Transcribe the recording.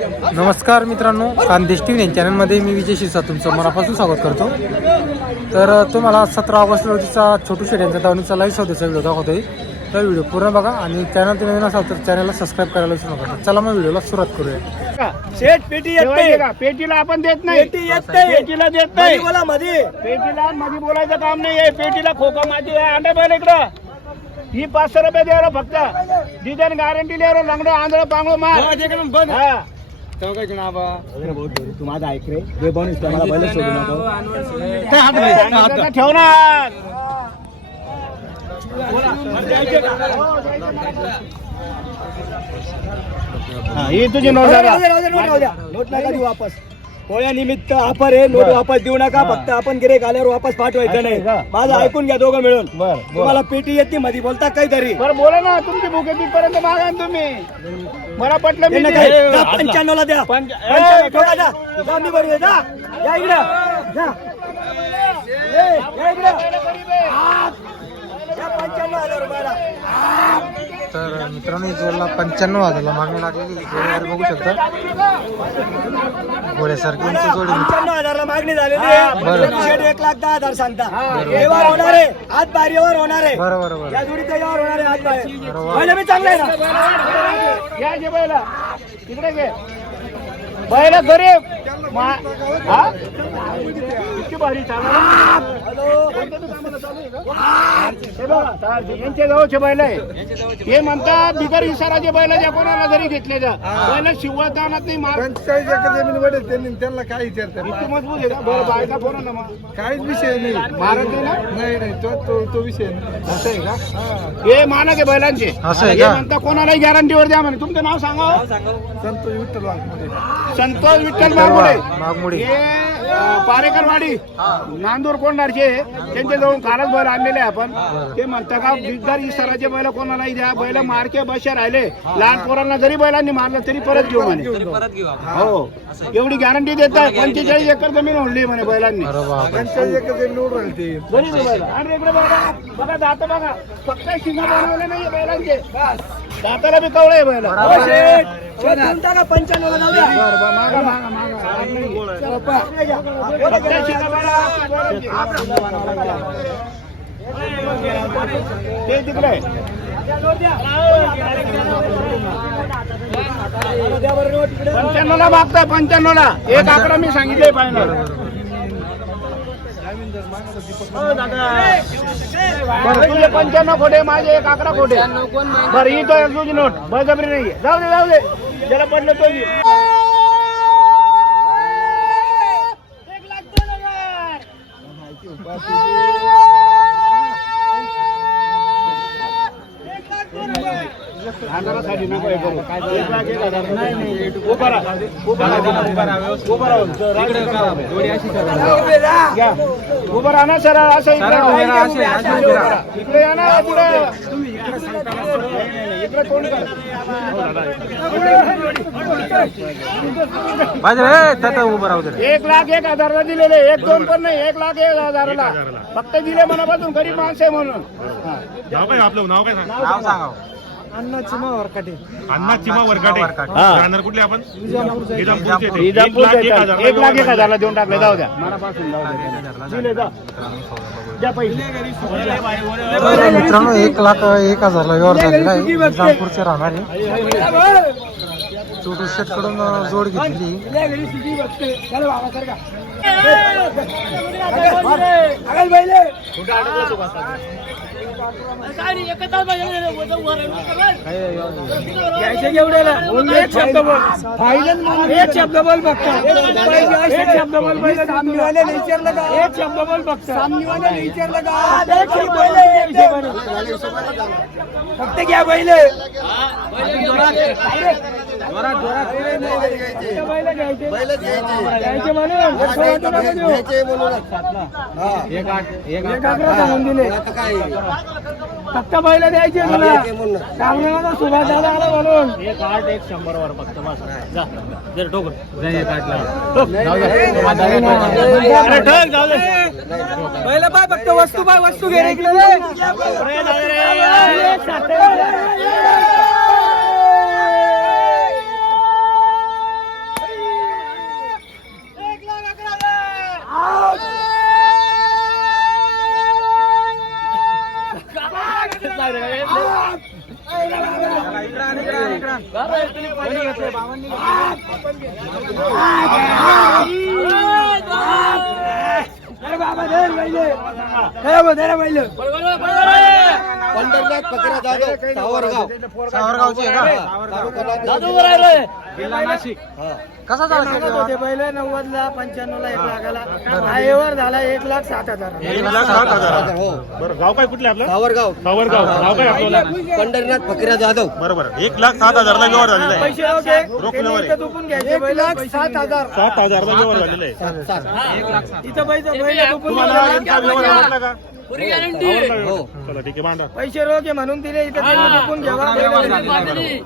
नमस्कार मित्रांनो Khandesh T V चॅनलमध्ये मी विजय शिरसा तुमचं मनापासून स्वागत करतो. तर तुम्हाला सतरा ऑगस्ट रोजीचा छोटू शेट यांचा दावणीचा लाईव्ह सौद्याचा व्हिडिओ दाखवतोय. तर व्हिडिओ पूर्ण बघा आणि चॅनल तुम्ही नवीन असाल तर चॅनलला सबस्क्राईब करायला विसरू नका. चला मग व्हिडिओला सुरुवात करूया. शेठ पेटी येत नाही. का? पेटीला आपण देत नाही. पेटी येत नाही. पेटीला देत नाही. बोला मध्ये पेटीला मध्ये बोलायचं काम नाही पेटीला खोका माझी अंडे बैल इकडं. ही पाचशे रुपये द्यावर फक्त. डिझाईन गॅरंटी द्यावर लंगडो आंधळ पांगो मार. हा. तू माझा ऐक रे. जे बनूस मला सोडू नको. ठेवणार? हा, तुझी नोट नोट राहू द्या. नोट नका देऊ वापस. पोळ्या निमित्त ऑफर आहे नोट वापस देऊ नका फक्त आपण गिरेक आल्यावर वापस पाठवायचं नाही? माझं ऐकून घ्या दोघं मिळून तुम्हाला पेटी येते मध्ये बोलता काहीतरी बरं बोला ना तुमची बुके तिथपर्यंत मागा ना तुम्ही मला पटलं मी द्या पंच्याण्णव जा. जा, मी बरोबर जा इकडं जा इकडं आ, या पंच्याण्णव हजार रुपयाला तर मित्रांनो जोडला पंच्याण्णव हजारला मागणी लागलेली ही जोडी बघू शकता. घोड्यासारखी जोडी. पंच्याण्णव हजारला मागणी झालेली बरं. आहे एक लाख दहा हजार सांगता. व्यवहार होणार आहे. आज बारीवर होणार आहे. बरं बरं बरं या जोडीचा व्यवहार होणार आहे आज बाहेर. बरोबर. पहिलं मी चांगला आहे ना? या जे बैला तिकडे घे. बैला गरीब. हा? हे. यांच्या जवळचे बैल आहे. हे म्हणतात बिगर इशाराचे बैल ज्या कोणाला जरी घेतले जा बैल शिवता आणत नाही मार पंचेचाळीस एकर जमीन वडेल त्यांनी त्यांना काय विचारतात इतकी मजबूत आहे का? बरं बायका फोन ना मग? काहीच विषय नाही. मारत नाही ना? नाही नाही तो तो तो विषय नाही. असं आहे का? हे. मानक आहे बैलांचे. असं आहे हे का? म्हणता कोणालाही गॅरंटीवर द्या म्हणे. तुमचं नाव सांगा हो. संतोष विठ्ठल संतोष विठ्ठल हे अं, पारेकरवाडी नांदूर कोंडारचे त्यांच्या जवळ कालच बैल आणलेले आहे आपण. ते म्हणतात का बिगदार इशाराचे बैल कोणालाही द्या. बैल मारके बसे राहिले. लहान पोरांना जरी बैलांनी मारलं तरी परत घेऊ म्हणे. हो. एवढी गॅरंटी देतात पंचेचाळीस एकर जमीन होडली म्हणे बैलांनी. आहे बघा बघा दात बघा. फक्त शिंगा बनवले नाही बैलांचे. दाताला बी कवळे आहे बैल हो. ते तिकडे. पंच्याण्णव ला पंच्याण्णव ला एक आकडा मी सांगितले फायनल बरं तुझे पंच्याण्णव खोटे माझे एक अकरा खोटे. बरं ही तो तुझी नोट बळजबरी नाही जाऊ दे जाऊ दे. ज्याला पडलं तो उभा राहा. ना सरळ असं इकडे या ना पुढे इकडे उभं राहू एक लाख एक हजारला दिलेले एक दोन पण नाही एक लाख एक हजारला फक्त दिले मनापासून गरीब माणसं आहे म्हणून हा. नाव काय आपलं नाव काय सांग नाव सांगा अण्णा चिमा वरकाटे. हा. राहणार कुठले आपण? निजामपूरचे ते. एक लाख एक. हजार. एक लाख एक हजारला देऊन टाकले जाऊ द्या. मनापासून जाऊ द्या. दिले जा. द्या पैसे. तर मित्रांनो एक लाख एक हजारला व्यवहार झालेला आहे. निजामपूरचे राहणार. आहे छोटू शेटकडून जोड घेतली? एक शब्द बोल. फक्त. एक शब्द बोल पहिले. सामनीवाल्याने विचारलं का? एक शब्द बोल फक्त. सामनीवाल्याने विचारलं का? फक्त घ्या पहिले फक्त बैल द्यायचे तुला सांगणार ना सुभाष दादा आला म्हणून. एक आठ एक शंभर वर फक्त बस. बैल फक्त वस्तू पाय वस्तू घे. બાવન બાબા ધરે ભાઈ ધરે ભાઈ पंढरनाथ फकरा जाधव सावरगाव. सावरगावची का? कसा झाला सांगत होते पहिले नव्वद ला पंच्याण्णव ला एक लाखाला हा झाला एक लाख सात हजार. एक लाख सात हजार. हो. बरं गाव काय कुठले आपलं? सावरगाव. सावरगाव. काय पंढरनाथ फकरा जाधव. बरोबर. एक लाख सात हजारला व्यवहार झालेला आहे. पैसे होते. रोख त्यांनी व्यवहार आहे. इथं दुपून घ्यायचे बैल सात हजार. सात हजारला व्यवहार झालेला आहे. इथं पैसे बैल दुपून तुम्हाला घ्यायचे. यांचा व्यवहार आवडला का? आवडला हो. व्यवहार. चला ठीक आहे पैसे रोखे म्हणून दिले इथं त्यांनी दुपून घ्यावा बैल.